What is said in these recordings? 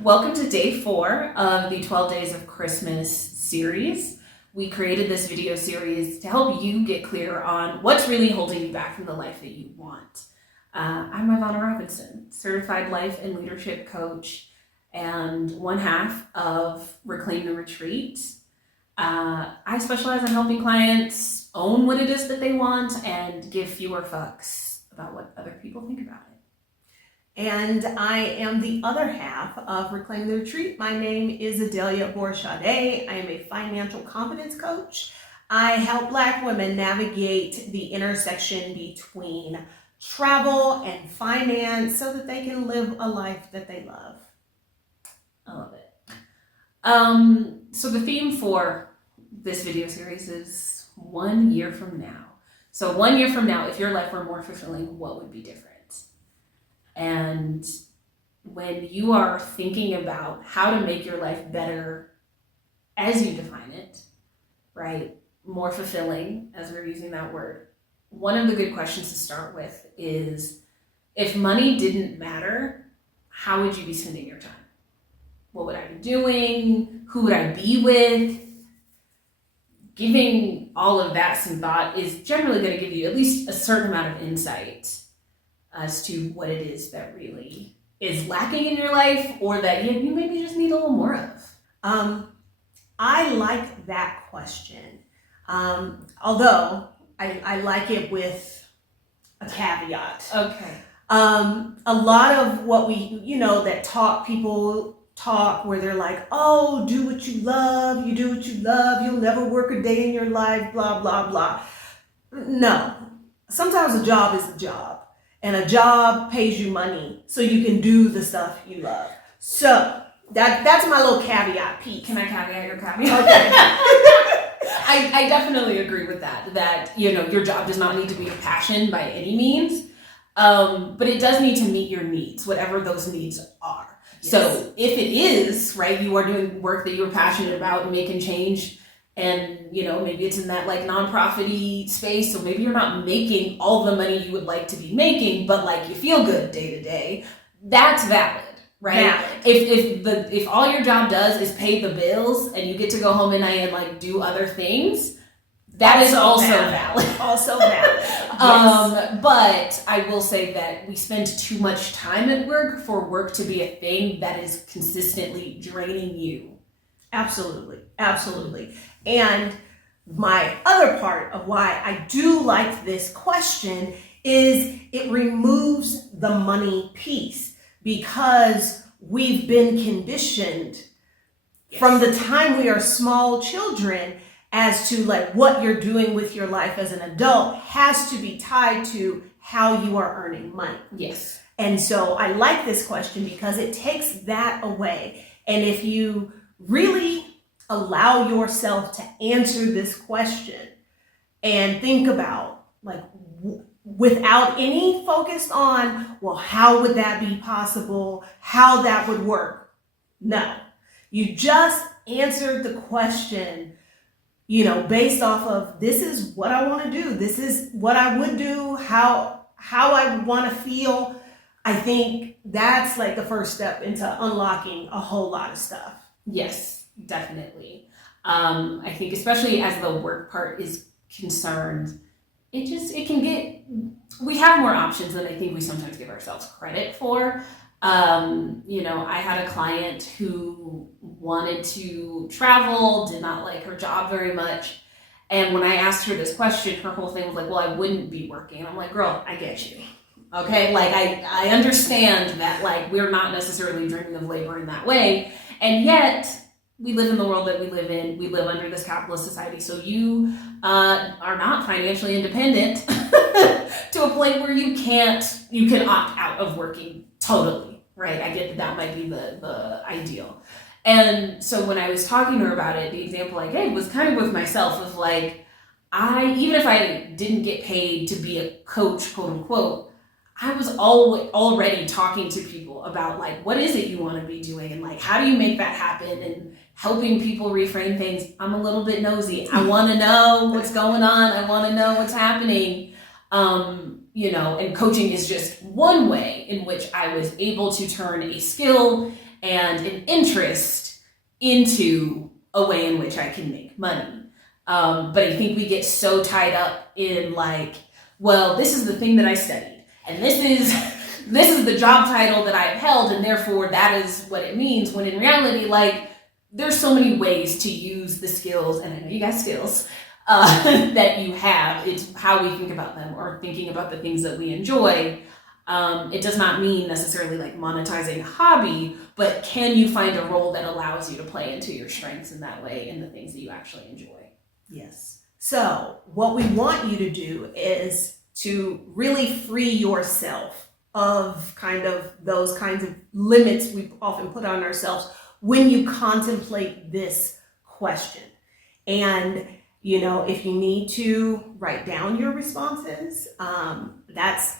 Welcome to day 4 of the 12 Days of Christmas series. We created this video series to help you get clear on what's really holding you back from the life that you want. I'm Ivana Robinson, certified life and leadership coach and one half of Reclaim the Retreat. I specialize in helping clients own what it is that they want and give fewer fucks about what other people think about it. And I am the other half of Reclaim the Retreat. My name is Adelia Borchade. I am a financial confidence coach. I help Black women navigate the intersection between travel and finance so that they can live a life that they love. I love it. So the theme for this video series is 1 year from now. So 1 year from now, if your life were more fulfilling, what would be different? And when you are thinking about how to make your life better as you define it, right, more fulfilling, as we're using that word, one of the good questions to start with is, if money didn't matter, how would you be spending your time? What would I be doing? Who would I be with? Giving all of that some thought is generally going to give you at least a certain amount of insight as to what it is that really is lacking in your life, or that you maybe just need a little more of. I like that question. Although I like it with a caveat. Okay. A lot of what people talk where they're like, oh, do what you love, you do what you love, you'll never work a day in your life, blah, blah, blah. No, sometimes a job is a job. And a job pays you money so you can do the stuff you love. So that's my little caveat piece. Can I caveat your caveat? Okay. I definitely agree with that your job does not need to be your passion by any means, but it does need to meet your needs, whatever those needs are. Yes. So if it is, right, you are doing work that you're passionate about and making change, and maybe it's in that like nonprofit-y space, so maybe you're not making all the money you would like to be making, but like you feel good day to day, that's valid, right? Valid. If all your job does is pay the bills and you get to go home at night and like do other things, that is also valid. Also valid. Yes. But I will say that we spend too much time at work for work to be a thing that is consistently draining you. Absolutely. And my other part of why I do like this question is it removes the money piece, because we've been conditioned from the time we are small children as to like what you're doing with your life as an adult has to be tied to how you are earning money. Yes. And so I like this question because it takes that away. And if you really allow yourself to answer this question and think about like without any focus on, well, how would that be possible? How that would work? No, you just answered the question, based off of, this is what I want to do. This is what I would do, how I want to feel. I think that's like the first step into unlocking a whole lot of stuff. Yes, definitely. I think especially as the work part is concerned, we have more options than I think we sometimes give ourselves credit for. I had a client who wanted to travel, did not like her job very much. And when I asked her this question, her whole thing was like, well, I wouldn't be working. And I'm like, girl, I get you. Okay. Like I understand that like we're not necessarily dreaming of labor in that way. And yet we live in the world that we live in. We live under this capitalist society. So you are not financially independent to a point where you can opt out of working totally, right? I get that might be the ideal. And so when I was talking to her about it, the example I gave was kind of with myself of like, even if I didn't get paid to be a coach, quote unquote, I was already talking to people about like, what is it you want to be doing? And like, how do you make that happen? And helping people reframe things. I'm a little bit nosy. I want to know what's going on. I want to know what's happening. And coaching is just one way in which I was able to turn a skill and an interest into a way in which I can make money. But I think we get so tied up in like, well, this is the thing that I studied, and this is the job title that I have held, and therefore that is what it means. When in reality, like, there's so many ways to use the skills, and I know you got skills that you have. It's how we think about them, or thinking about the things that we enjoy. It does not mean necessarily like monetizing a hobby, but can you find a role that allows you to play into your strengths in that way and the things that you actually enjoy? Yes. So what we want you to do is to really free yourself of kind of those kinds of limits we often put on ourselves when you contemplate this question. And, you know, if you need to write down your responses, that's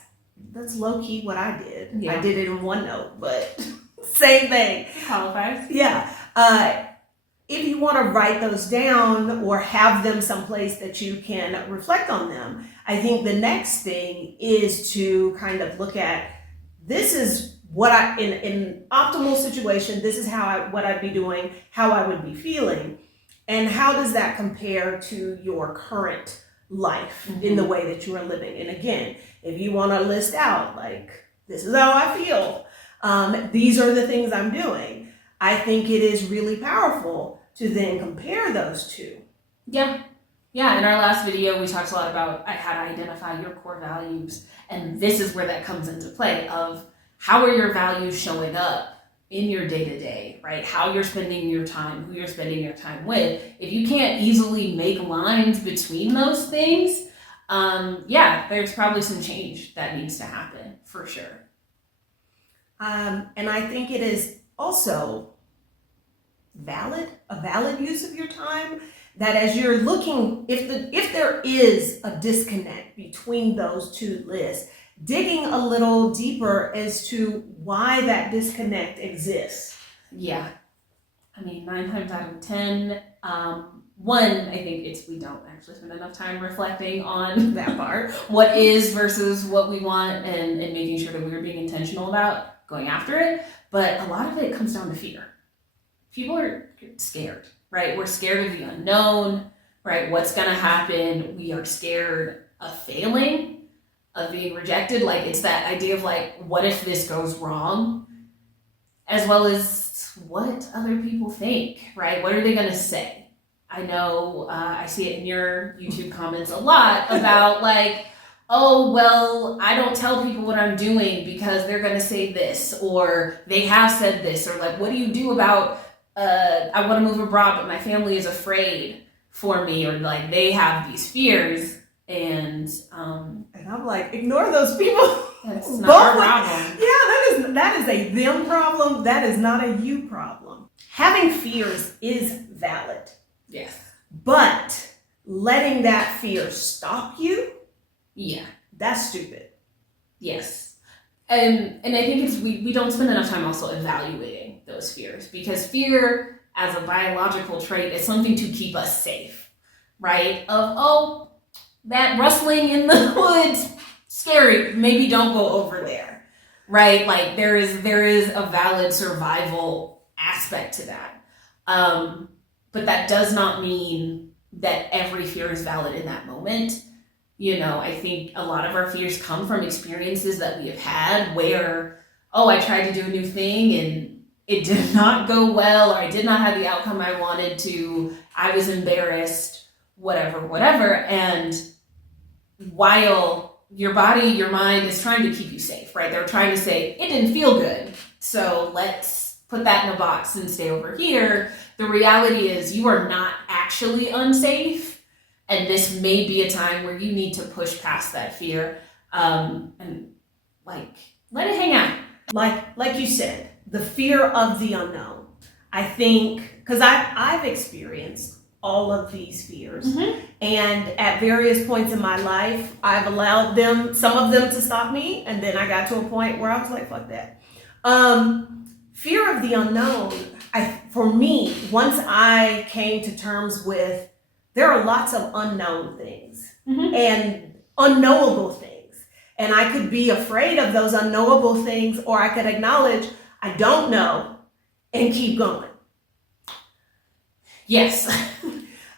low-key what I did. Yeah. I did it in OneNote, but same thing. Qualifies. Yeah. If you want to write those down or have them someplace that you can reflect on them, I think the next thing is to kind of look at, this is what in optimal situation, this is what I'd be doing, how I would be feeling, and how does that compare to your current life in the way that you are living. And again, if you want to list out, like, this is how I feel, these are the things I'm doing, I think it is really powerful to then compare those two. Yeah. In our last video, we talked a lot about how to identify your core values. And this is where that comes into play of how are your values showing up in your day-to-day, right? How you're spending your time, who you're spending your time with. If you can't easily make lines between those things, there's probably some change that needs to happen for sure. And I think it is also a valid use of your time, that as you're looking, if there is a disconnect between those two lists, digging a little deeper as to why that disconnect exists. Yeah. I mean, 9 times out of 10, one, I think we don't actually spend enough time reflecting on That part. what is versus what we want, and making sure that we're being intentional about going after it. But a lot of it comes down to fear. People are scared, right? We're scared of the unknown, right? What's going to happen? We are scared of failing, of being rejected. Like, it's that idea of like, what if this goes wrong? As well as what other people think, right? What are they going to say? I know I see it in your YouTube comments a lot about like, oh, well, I don't tell people what I'm doing because they're going to say this, or they have said this, or like, what do you do about I want to move abroad, but my family is afraid for me, or like they have these fears, and I'm like, ignore those people. That's not our problem. Yeah, that is a them problem. That is not a you problem. Having fears is valid. Yes. But letting that fear stop you, yeah, that's stupid. Yes. And I think we don't spend enough time also evaluating those fears, because fear as a biological trait is something to keep us safe, right? Of, that rustling in the woods, scary, maybe don't go over there, right? Like there is a valid survival aspect to that. But that does not mean that every fear is valid in that moment. You know, I think a lot of our fears come from experiences that we have had where, I tried to do a new thing and it did not go well, or I did not have the outcome I wanted to, I was embarrassed, whatever. And while your body, your mind is trying to keep you safe, right? They're trying to say, it didn't feel good, so let's put that in a box and stay over here. The reality is you are not actually unsafe. And this may be a time where you need to push past that fear, and like let it hang out. Like you said, the fear of the unknown. I think, because I've experienced all of these fears, and at various points in my life, I've allowed some of them to stop me, and then I got to a point where I was like, fuck that. Fear of the unknown, for me, once I came to terms with, there are lots of unknown things and unknowable things. And I could be afraid of those unknowable things, or I could acknowledge, I don't know. and keep going. Yes.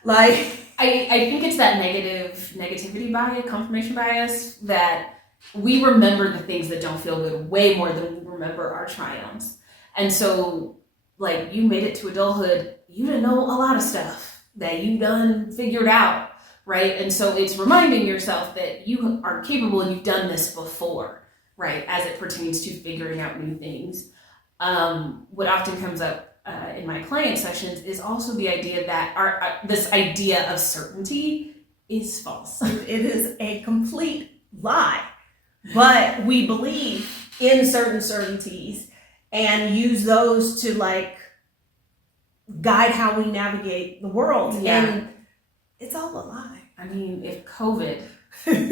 Like, I think it's that negativity bias, confirmation bias, that we remember the things that don't feel good way more than we remember our triumphs. And so, like, you made it to adulthood, you didn't know a lot of stuff that you done figured out, right? And so it's reminding yourself that you are capable and you've done this before, right? As it pertains to figuring out new things. What often comes up in my client sessions is also the idea that this idea of certainty is false. it is a complete lie, but we believe in certain certainties and use those to like guide how we navigate the world. Yeah. And it's all a lie. I mean, if COVID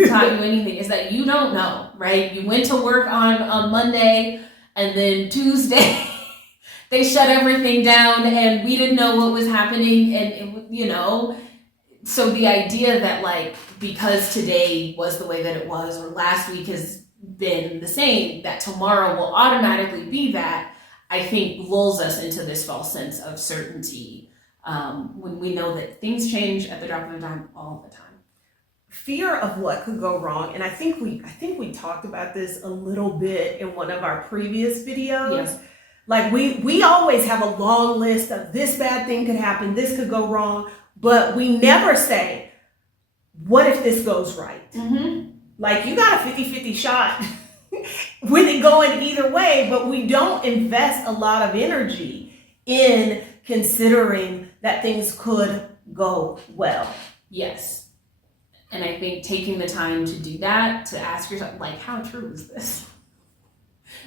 taught you anything, is that you don't know, right? You went to work on Monday, and then Tuesday they shut everything down, and we didn't know what was happening, and so the idea that like because today was the way that it was, or last week has been the same, that tomorrow will automatically be that, I think lulls us into this false sense of certainty when we know that things change at the drop of a dime all the time. Fear of what could go wrong, and I think we talked about this a little bit in one of our previous videos. Yeah. Like we always have a long list of this bad thing could happen, this could go wrong, but we never say, what if this goes right? Mm-hmm. Like you got a 50-50 shot with it going either way, but we don't invest a lot of energy in considering that things could go well. Yes. And I think taking the time to do that, to ask yourself, like, how true is this?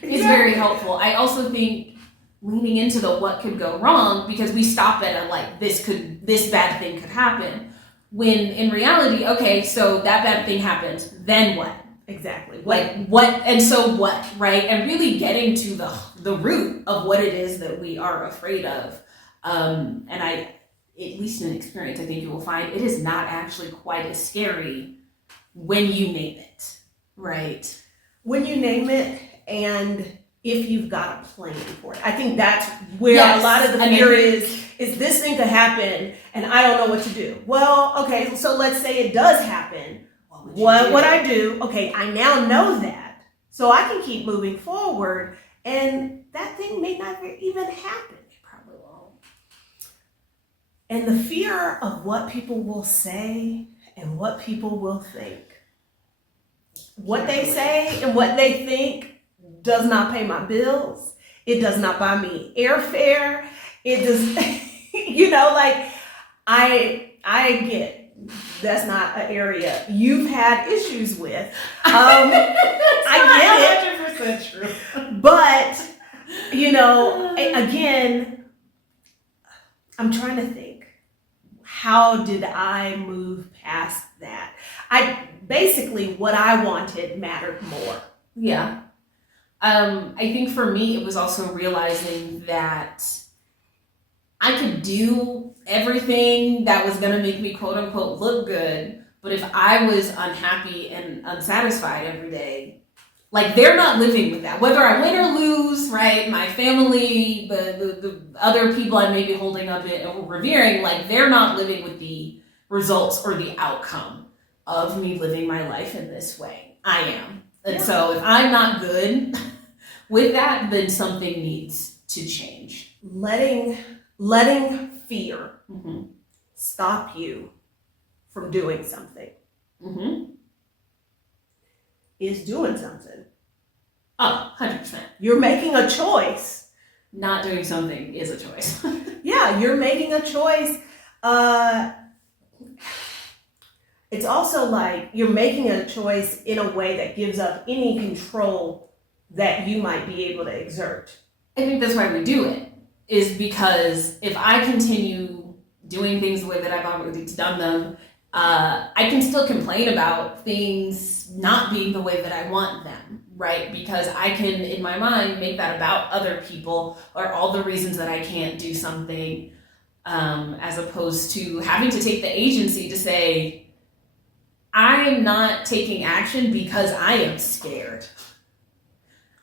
Is very helpful. I also think leaning into the what could go wrong, because we stop at a like this bad thing could happen, when in reality, okay, so that bad thing happens, then what? Exactly. Like what, and so what, right? And really getting to the root of what it is that we are afraid of. And at least in experience, I think you will find it is not actually quite as scary when you name it, right? When you name it, and if you've got a plan for it. I think that's where a lot of the fear is this thing could happen and I don't know what to do. Well, okay, so let's say it does happen. What would I do? Okay, I now know that. So I can keep moving forward, and that thing may not even happen. It probably won't. And the fear of what people will say and what people will think. What they say and what they think does not pay my bills. It does not buy me airfare. It does, like I get that's not an area you've had issues with. I get it. 100% true. But, again, I'm trying to think. How did I move past that? Basically what I wanted mattered more. Yeah. I think for me, it was also realizing that I could do everything that was going to make me quote unquote look good. But if I was unhappy and unsatisfied every day, like they're not living with that, whether I win or lose, right? My family, the other people I may be holding up and revering, like they're not living with the results or the outcome of me living my life in this way. I am. And so if I'm not good with that, then something needs to change. Letting fear stop you from doing something is doing something. Oh, 100%. You're making a choice. Not doing something is a choice. Yeah, you're making a choice. It's also like you're making a choice in a way that gives up any control that you might be able to exert. I think that's why we do it, is because if I continue doing things the way that I've always done them, I can still complain about things not being the way that I want them, right? Because I can, in my mind, make that about other people or all the reasons that I can't do something, as opposed to having to take the agency to say, I am not taking action because I am scared.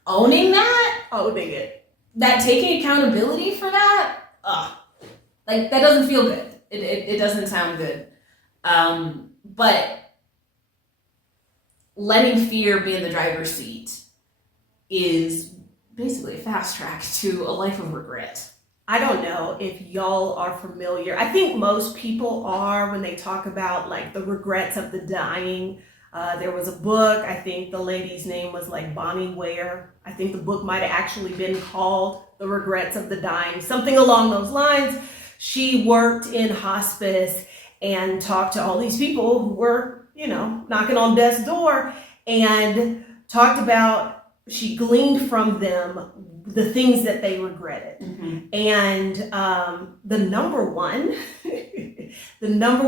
Owning that? Owning it. that taking accountability for that, like that doesn't feel good. It doesn't sound good. But letting fear be in the driver's seat is basically a fast track to a life of regret. I don't know if y'all are familiar. I think most people are when they talk about like the regrets of the dying. There was a book, I think the lady's name was like Bonnie Ware. I think the book might have actually been called The Regrets of the Dying, something along those lines. She worked in hospice and talked to all these people who were, knocking on death's door, and talked about, she gleaned from them the things that they regretted. Mm-hmm. And the number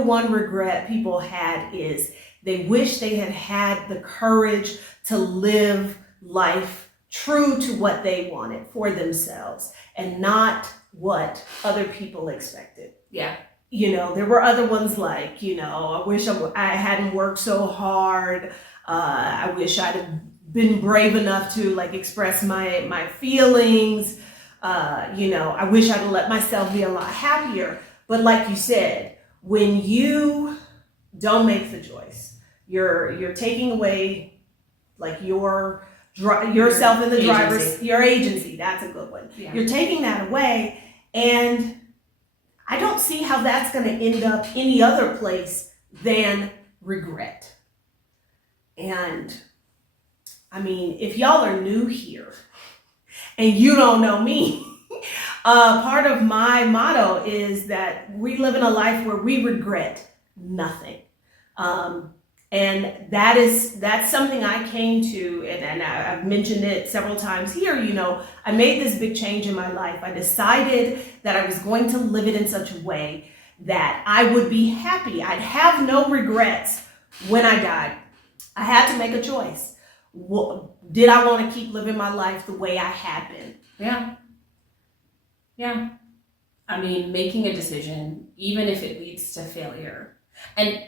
one regret people had is they wish they had had the courage to live life true to what they wanted for themselves and not what other people expected. Yeah. There were other ones like, I wish I hadn't worked so hard. I wish I'd have been brave enough to like express my feelings. I wish I'd have let myself be a lot happier. But like you said, when you don't make the choice, you're taking away like yourself in the driver's, your agency. That's a good one. Yeah. You're taking that away, and I don't see how that's going to end up any other place than regret. And I mean, if y'all are new here and you don't know me, part of my motto is that we live in a life where we regret nothing. And that's something I came to, and I've mentioned it several times here. I made this big change in my life. I decided that I was going to live it in such a way that I would be happy. I'd have no regrets when I died. I had to make a choice. Did I want to keep living my life the way I had been? Yeah. I mean, making a decision, even if it leads to failure. And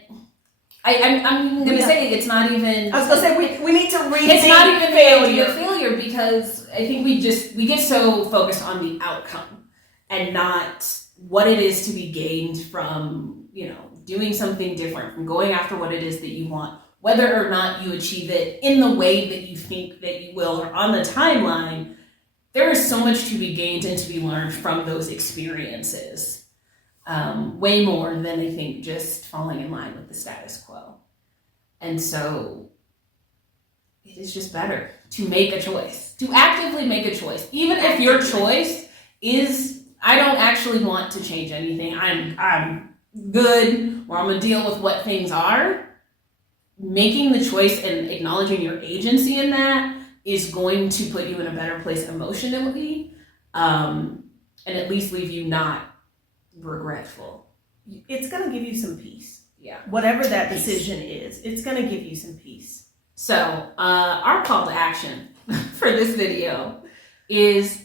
I'm going to say it's not even... I was going to say, we need to rethink it's not even failure, because I think we get so focused on the outcome and not what it is to be gained from, doing something different, from going after what it is that you want, whether or not you achieve it in the way that you think that you will or on the timeline. There is so much to be gained and to be learned from those experiences. Way more than I think just falling in line with the status quo. And so it is just better to make a choice, to actively make a choice. Even if your choice is, I don't actually want to change anything, I'm good, or I'm gonna deal with what things are. Making the choice and acknowledging your agency in that is going to put you in a better place emotionally, and at least leave you not regretful. It's going to give you some peace. Yeah. Whatever that decision is, it's going to give you some peace. So our call to action for this video is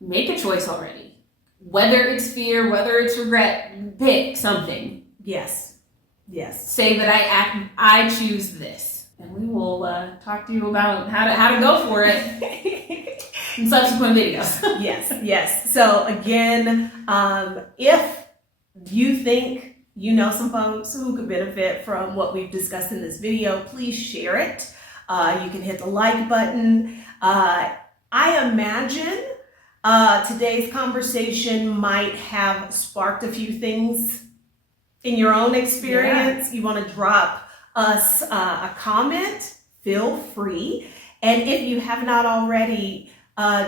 make a choice already. Whether it's fear, whether it's regret, pick something. Yes. Say that I choose this. And we will talk to you about how to go for it in subsequent videos. Yes. So again, if you think you know some folks who could benefit from what we've discussed in this video, please share it. You can hit the like button. I imagine today's conversation might have sparked a few things in your own experience. You want to drop us a comment, feel free. And if you have not already,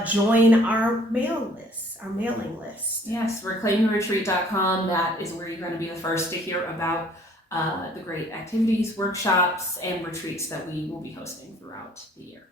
join our mailing list. Yes, reclaimyourretreat.com. That is where you're going to be the first to hear about the great activities, workshops, and retreats that we will be hosting throughout the year.